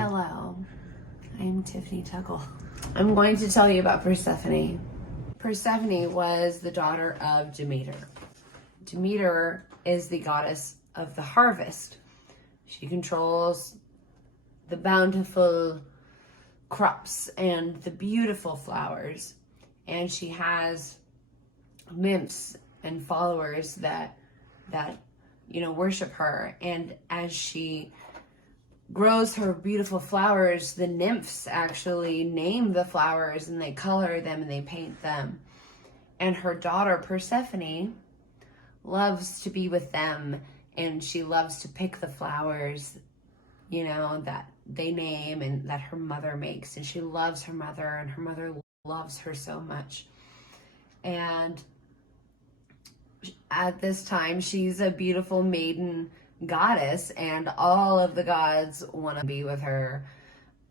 Hello, I'm Tiffany Tuggle. I'm going to tell you about Persephone. Persephone was the daughter of Demeter. Demeter is the goddess of the harvest. She controls the bountiful crops and the beautiful flowers. And she has nymphs and followers that worship her. And as she grows her beautiful flowers, the nymphs actually name the flowers and they color them and they paint them. And her daughter Persephone loves to be with them, and she loves to pick the flowers, that they name and that her mother makes. And she loves her mother, and her mother loves her so much. And at this time, she's a beautiful maiden goddess, and all of the gods want to be with her.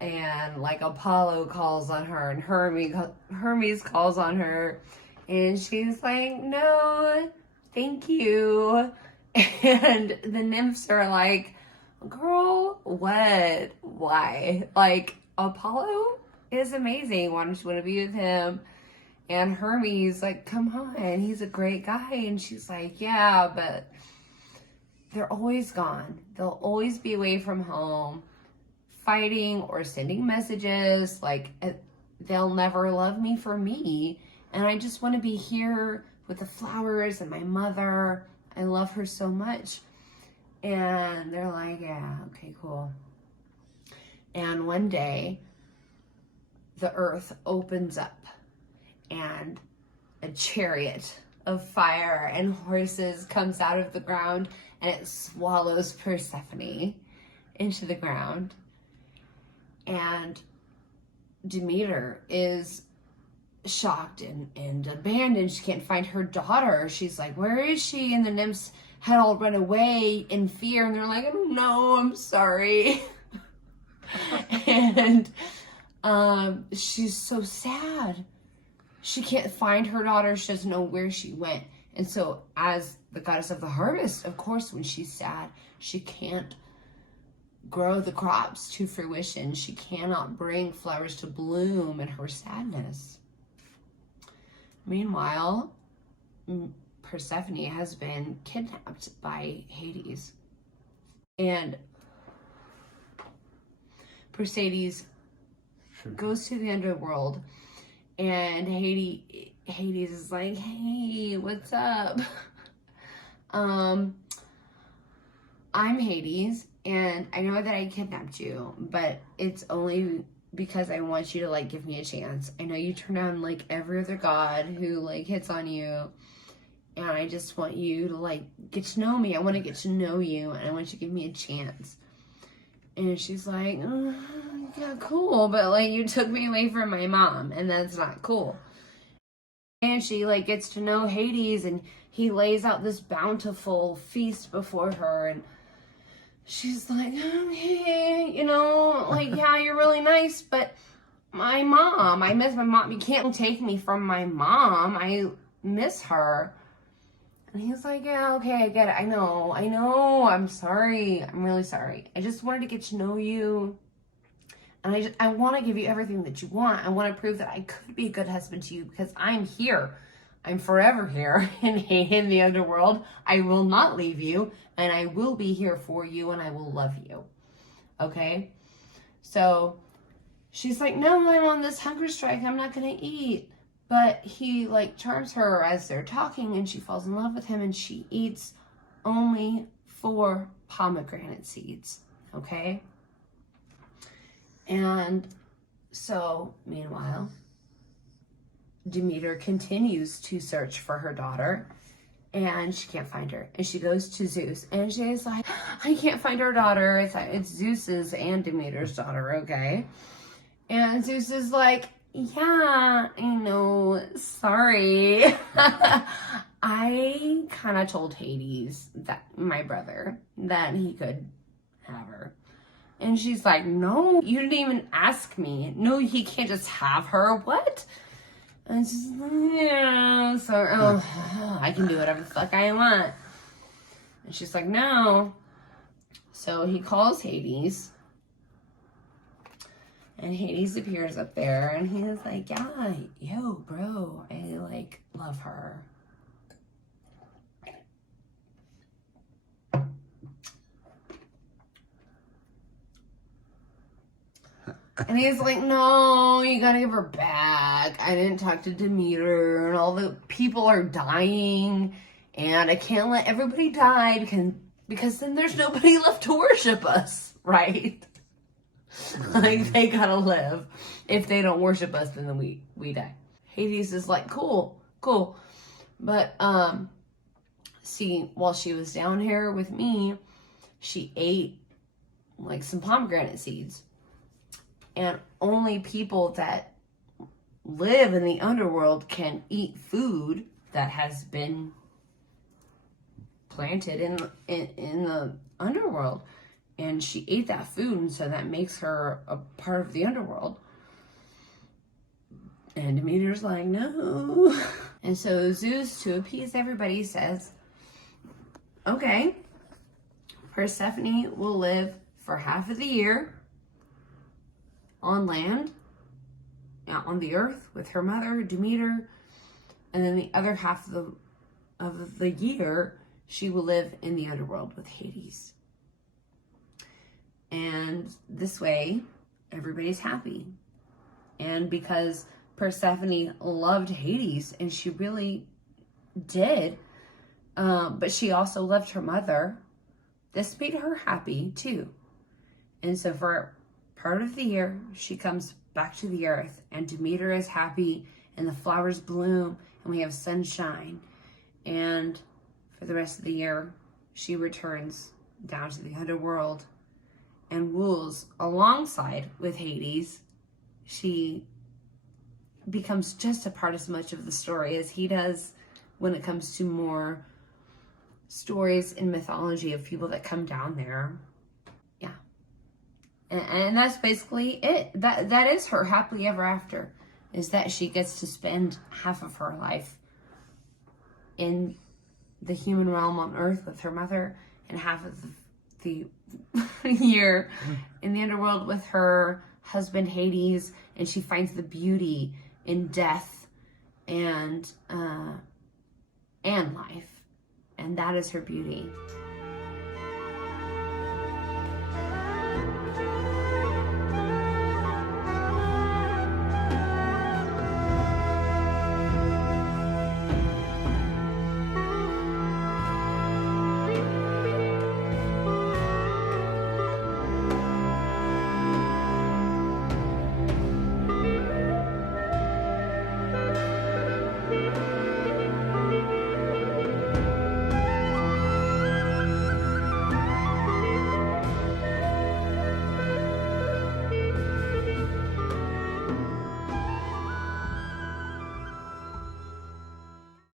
And like Apollo calls on her, and Hermes calls on her, and she's like, no, thank you. And the nymphs are like, girl, what? Why? Like, Apollo is amazing. Why don't you want to be with him? And Hermes like, come on, he's a great guy. And she's like, yeah, but they're always gone. They'll always be away from home, fighting or sending messages. Like, they'll never love me for me. And I just want to be here with the flowers and my mother. I love her so much. And they're like, yeah, okay, cool. And one day, the earth opens up and a chariot of fire and horses comes out of the ground, and it swallows Persephone into the ground. And Demeter is shocked and abandoned. She can't find her daughter. She's like, where is she? And the nymphs had all run away in fear, and they're like, I don't know, I'm sorry. And she's so sad. She can't find her daughter. She doesn't know where she went. And so as the goddess of the harvest, of course, when she's sad, she can't grow the crops to fruition. She cannot bring flowers to bloom in her sadness. Meanwhile, Persephone has been kidnapped by Hades. And Persephone goes to the underworld, and Hades is like, hey, what's up? I'm Hades, and I know that I kidnapped you, but it's only because I want you to give me a chance. I know you turn down every other god who hits on you, and I just want you to get to know me. I want to get to know you, and I want you to give me a chance. And she's like, yeah, cool, but you took me away from my mom, and that's not cool. And she gets to know Hades, and he lays out this bountiful feast before her, and she's like, okay, yeah, you're really nice, but my mom, I miss my mom. You can't take me from my mom. I miss her. And he's like, yeah, okay, I get it. I know. I'm sorry. I'm really sorry. I just wanted to get to know you. And I want to give you everything that you want. I want to prove that I could be a good husband to you because I'm here. I'm forever here in the underworld. I will not leave you, and I will be here for you, and I will love you. Okay? So she's like, no, I'm on this hunger strike. I'm not going to eat. But he charms her as they're talking, and she falls in love with him, and she eats only 4 pomegranate seeds. Okay? And so, meanwhile, Demeter continues to search for her daughter, and she can't find her. And she goes to Zeus, and she's like, I can't find her daughter. It's Zeus's and Demeter's daughter, okay? And Zeus is like, yeah, I know, sorry. I kind of told Hades, that my brother, that he could have her. And she's like, no, you didn't even ask me. No, he can't just have her. What? And she's like, yeah, so I can do whatever the fuck I want. And she's like, no. So he calls Hades, And Hades appears up there, and he was like, yeah, yo, bro, I, like, love her. And he's like, no, you gotta give her back. I didn't talk to Demeter, and all the people are dying, and I can't let everybody die because then there's nobody left to worship us, right? Like, they gotta live. If they don't worship us, then we die. Hades is like, cool. But, see, while she was down here with me, she ate, like, some pomegranate seeds. And only people that live in the underworld can eat food that has been planted in the underworld. And she ate that food, and so that makes her a part of the underworld. And Demeter's like, no. And so Zeus, to appease everybody, says, okay, Persephone will live for half of the year on land, on the earth, with her mother, Demeter. And then the other half of the year, she will live in the underworld with Hades. And this way, everybody's happy. And because Persephone loved Hades, and she really did, but she also loved her mother, this made her happy too. And so for part of the year, she comes back to the earth, and Demeter is happy, and the flowers bloom, and we have sunshine. And for the rest of the year, she returns down to the underworld and rules alongside with Hades. She becomes just a part as much of the story as he does when it comes to more stories in mythology of people that come down there. Yeah. And that's basically it. That is her happily ever after, is that she gets to spend half of her life in the human realm on earth with her mother, and half of the year in the underworld with her husband Hades, and she finds the beauty in death and life, and that is her beauty.